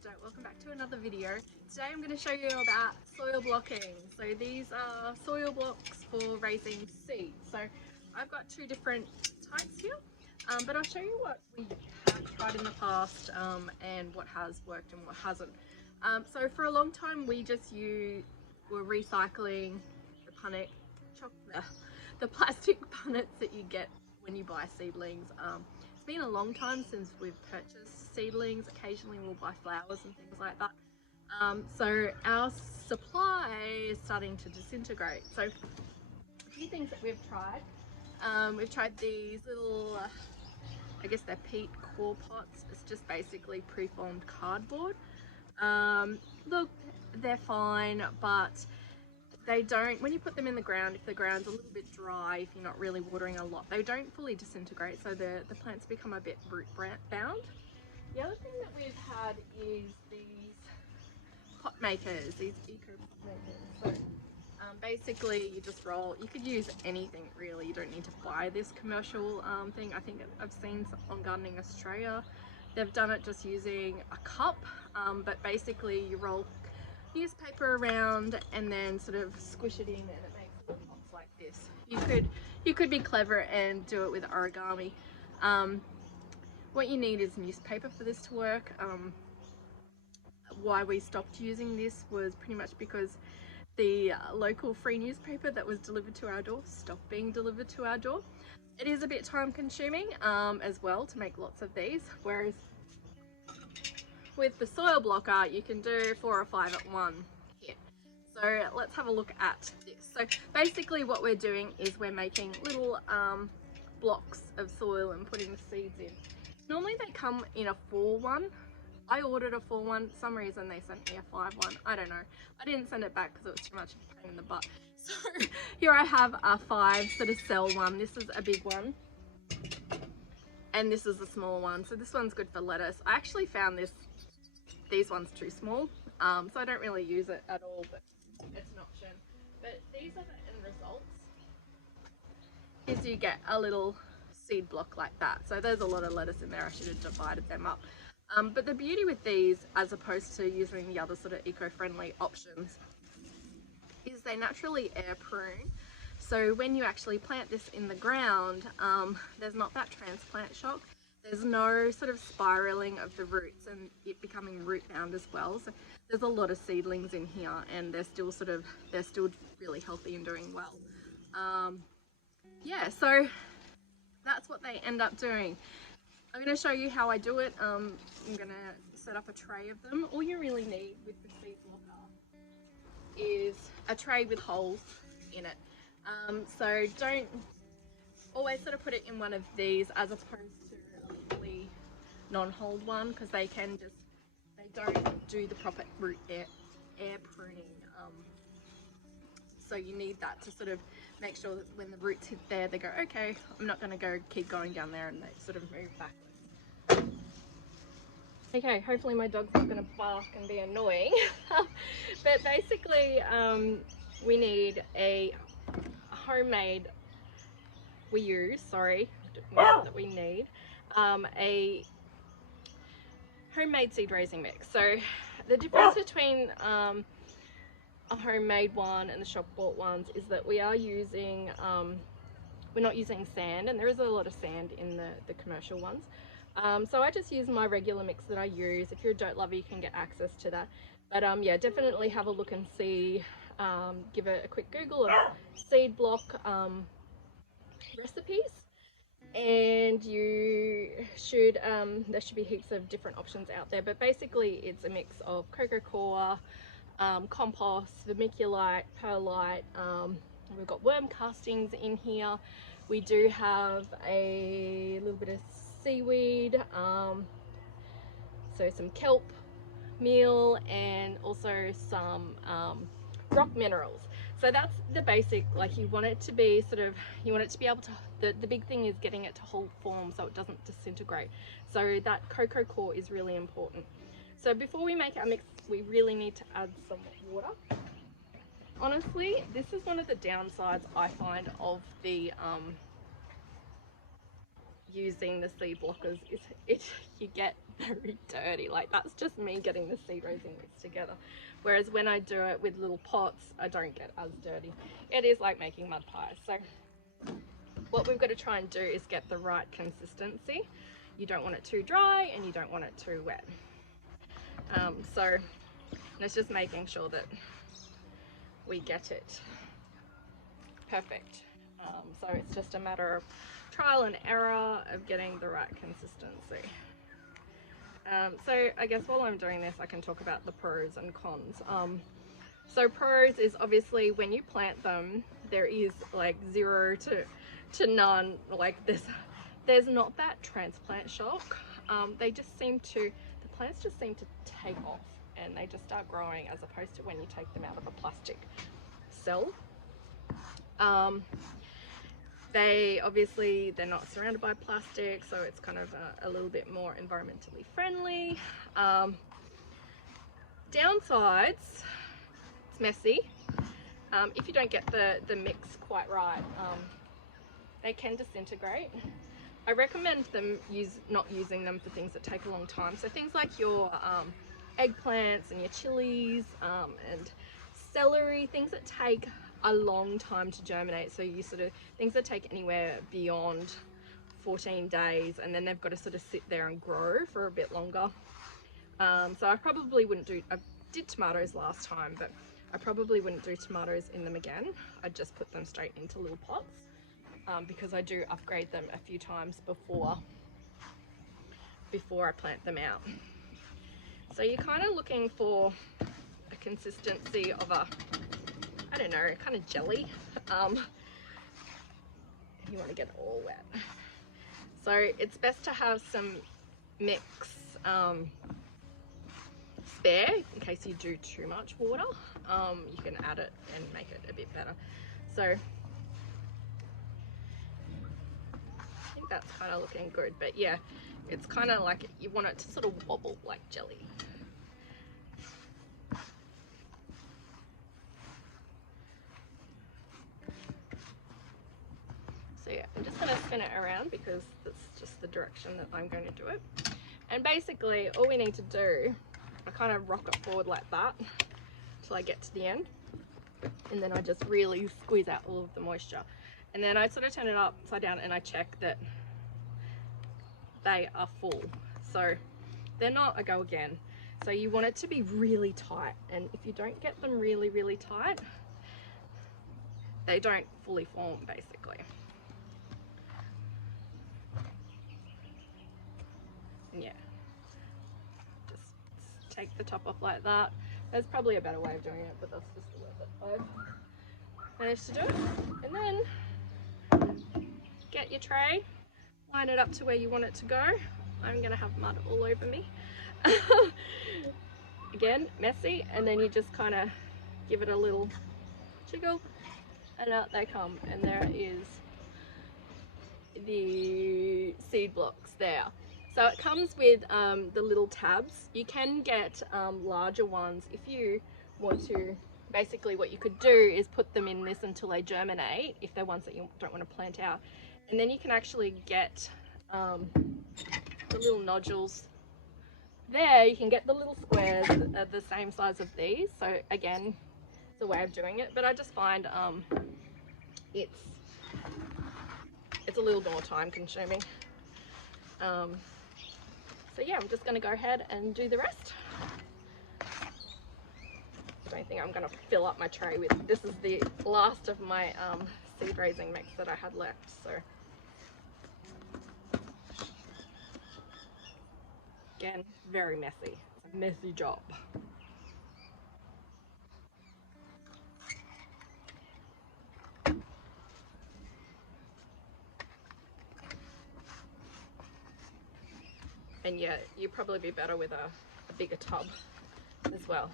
Sister, welcome back to another video. Today I'm going to show you about soil blocking. So these are soil blocks for raising seeds. So I've got two different types here, but I'll show you what we have tried in the past and what has worked and what hasn't. So for a long time we just were recycling the plastic punnets that you get when you buy seedlings. It's been a long time since we've purchased seedlings. Occasionally we'll buy flowers and things like that. So our supply is starting to disintegrate. So a few things that we've tried these little, I guess they're peat core pots. It's just basically preformed cardboard. Look, they're fine, but they don't, when you put them in the ground, if the ground's a little bit dry, if you're not really watering a lot, they don't fully disintegrate, so the plants become a bit root bound. The other thing that we've had is these pot makers, these eco pot makers. So basically you just roll, you could use anything really, you don't need to buy this commercial thing. I think I've seen on Gardening Australia, they've done it just using a cup, but basically you roll newspaper around and then sort of squish it in and it makes little pots like this. You could be clever and do it with origami. What you need is newspaper for this to work. Why we stopped using this was pretty much because the local free newspaper that was delivered to our door stopped being delivered to our door. It is a bit time consuming as well to make lots of these, whereas with the soil blocker you can do 4 or 5 at one hit. So let's have a look at this. So basically what we're doing is we're making little blocks of soil and putting the seeds in. Normally they come in a 4 one. I ordered a 4 one, for some reason they sent me a 5 one. I don't know, I didn't send it back because it was too much of a pain in the butt. So here I have a 5 sort of cell one. This is a big one and this is a small one, so this one's good for lettuce. I actually found these ones too small, so I don't really use it at all, but it's an option. But these are the end results, is you get a little seed block like that. So there's a lot of lettuce in there, I should have divided them up. But the beauty with these, as opposed to using the other sort of eco-friendly options, is they naturally air prune. So when you actually plant this in the ground, there's not that transplant shock. There's no sort of spiraling of the roots and it becoming root bound as well. So there's a lot of seedlings in here and they're still really healthy and doing well. Yeah, so that's what they end up doing. I'm going to show you how I do it. I'm going to set up a tray of them. All you really need with the seed blocker is a tray with holes in it. So don't always sort of put it in one of these as opposed to a fully non-hold one, because they don't do the proper root air pruning. So you need that to sort of make sure that when the roots hit there, they go, okay, I'm not going to keep going down there, and they sort of move backwards. Okay, hopefully my dog's not going to bark and be annoying. But basically we need a homemade, a homemade seed raising mix. So the difference between a homemade one and the shop bought ones is that we are using, we're not using sand, and there is a lot of sand in the commercial ones. So I just use my regular mix that I use. If you're a dirt lover, you can get access to that. But yeah, definitely have a look and see, give it a quick Google of seed block recipes, and you should, there should be heaps of different options out there. But basically it's a mix of cocoa coir, compost, vermiculite, perlite, we've got worm castings in here. We do have a little bit of seaweed, so some kelp meal, and also some rock minerals. So that's the basic, like you want it to be sort of, you want it to be able to, the big thing is getting it to hold form so it doesn't disintegrate. So that cocoa core is really important. So before we make our mix, we really need to add some water. Honestly, this is one of the downsides I find of the using the seed blockers, is you get very dirty. Like, that's just me getting the seed raising mix together. Whereas when I do it with little pots, I don't get as dirty. It is like making mud pies. So what we've got to try and do is get the right consistency. You don't want it too dry and you don't want it too wet. So it's just making sure that we get it perfect. So it's just a matter of trial and error of getting the right consistency. So I guess while I'm doing this, I can talk about the pros and cons. So pros is obviously when you plant them, there is like 0 to none. Like there's not that transplant shock. They just seem to, the plants just seem to take off and they just start growing, as opposed to when you take them out of a plastic cell. They're not surrounded by plastic, so it's kind of a little bit more environmentally friendly. Downsides, it's messy. If you don't get the mix quite right, they can disintegrate. I recommend not using them for things that take a long time. So things like your eggplants and your chilies and celery, things that take a long time to germinate. So you sort of, things that take anywhere beyond 14 days, and then they've got to sort of sit there and grow for a bit longer. So I probably wouldn't do, I did tomatoes last time, but I probably wouldn't do tomatoes in them again. I'd just put them straight into little pots, because I do upgrade them a few times before I plant them out. So you're kind of looking for a consistency of a, I don't know, kind of jelly. You want to get it all wet. So it's best to have some mix spare in case you do too much water. You can add it and make it a bit better. So I think that's kind of looking good, but yeah, it's kind of like you want it to sort of wobble like jelly. So yeah, I'm just going to spin it around because that's just the direction that I'm going to do it. And basically all we need to do, I kind of rock it forward like that till I get to the end, and then I just really squeeze out all of the moisture, and then I sort of turn it upside down and I check that they are full. So they're not, I go again. So you want it to be really tight, and if you don't get them really tight, they don't fully form basically. Yeah, just take the top off like that. There's probably a better way of doing it, but that's just the way that I've managed to do it. And then get your tray, line it up to where you want it to go. I'm gonna have mud all over me. Again, messy, and then you just kind of give it a little jiggle and out they come, and there is the seed blocks there. So it comes with the little tabs. You can get larger ones if you want to. Basically what you could do is put them in this until they germinate, if they're ones that you don't want to plant out, and then you can actually get the little nodules there. You can get the little squares at the same size of these. So again, it's a way of doing it, but I just find it's a little more time consuming. So yeah, I'm just going to go ahead and do the rest. I don't think I'm going to fill up my tray with, this is the last of my seed raising mix that I had left. So again, very messy. It's a messy job. And yeah, you'd probably be better with a bigger tub as well.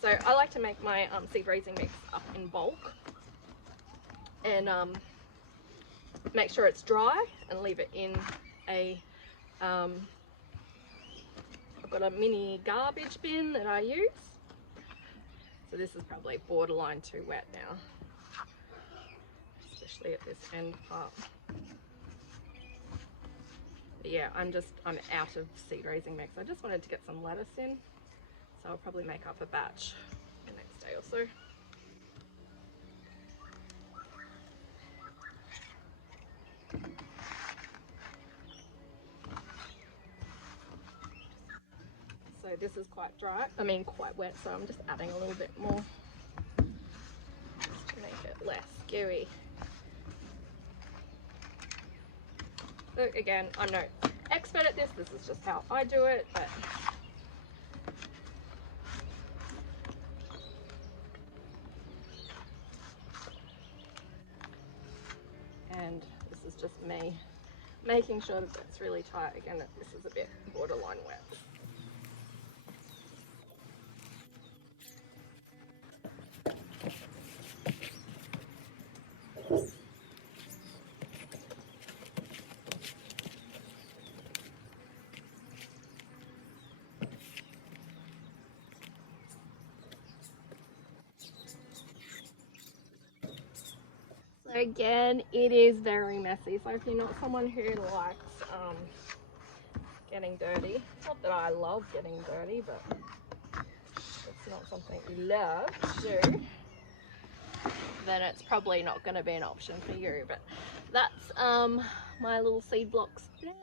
So I like to make my seed raising mix up in bulk, and make sure it's dry and leave it in a, I've got a mini garbage bin that I use. So this is probably borderline too wet now, especially at this end part. But yeah, I'm out of seed raising mix. I just wanted to get some lettuce in, so I'll probably make up a batch the next day or so. So this is quite dry, quite wet, so I'm just adding a little bit more just to make it less gooey. So again, I'm no expert at this is just how I do it, but and this is just me making sure that it's really tight. Again, that this is a bit borderline wet. So again, it is very messy. So if you're not someone who likes getting dirty, not that I love getting dirty, but it's not something you love to do, then it's probably not going to be an option for you. But that's my little seed block spinner.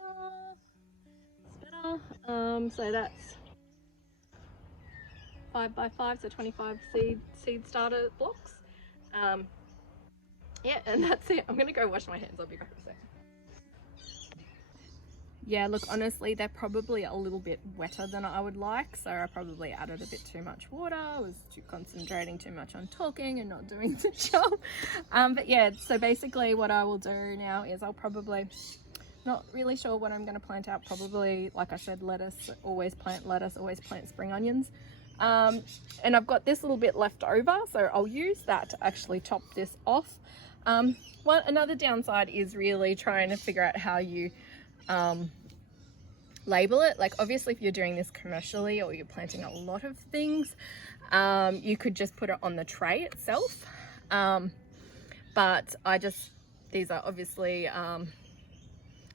So that's 5x5, so 25 seed starter blocks. Yeah, and that's it. I'm gonna go wash my hands. I'll be back in a sec. Yeah, look, honestly, they're probably a little bit wetter than I would like, so I probably added a bit too much water. I was concentrating too much on talking and not doing the job. But yeah, so basically what I will do now is I'll probably, not really sure what I'm going to plant out, probably, like I said, lettuce, always plant spring onions. And I've got this little bit left over, so I'll use that to actually top this off. Another downside is really trying to figure out how you label it. Like obviously if you're doing this commercially or you're planting a lot of things, you could just put it on the tray itself, but these are obviously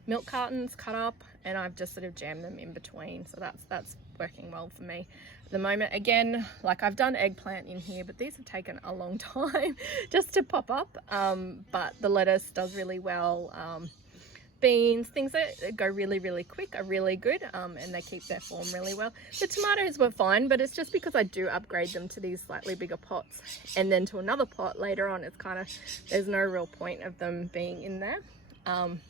milk cartons cut up, and I've just sort of jammed them in between, so that's working well for me at the moment. Again, like I've done eggplant in here, but these have taken a long time just to pop up, but the lettuce does really well. Beans, things that go really quick are really good, and they keep their form really well. The tomatoes were fine, but it's just because I do upgrade them to these slightly bigger pots and then to another pot later on. It's kind of, there's no real point of them being in there. And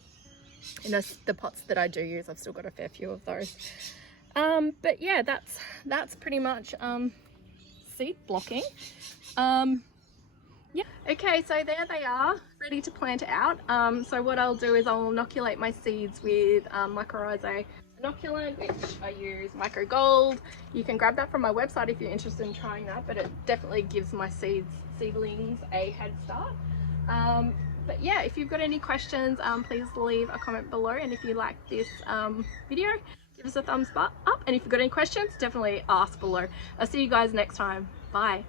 the pots that I do use, I've still got a fair few of those. But yeah, that's pretty much seed blocking. Yeah. Okay, so there they are, ready to plant out. So what I'll do is I'll inoculate my seeds with mycorrhizae inoculant, which I use Micro Gold. You can grab that from my website if you're interested in trying that, but it definitely gives my seedlings a head start. But yeah, if you've got any questions, please leave a comment below, and if you like this video, give us a thumbs up, and if you've got any questions, definitely ask below. I'll see you guys next time. Bye.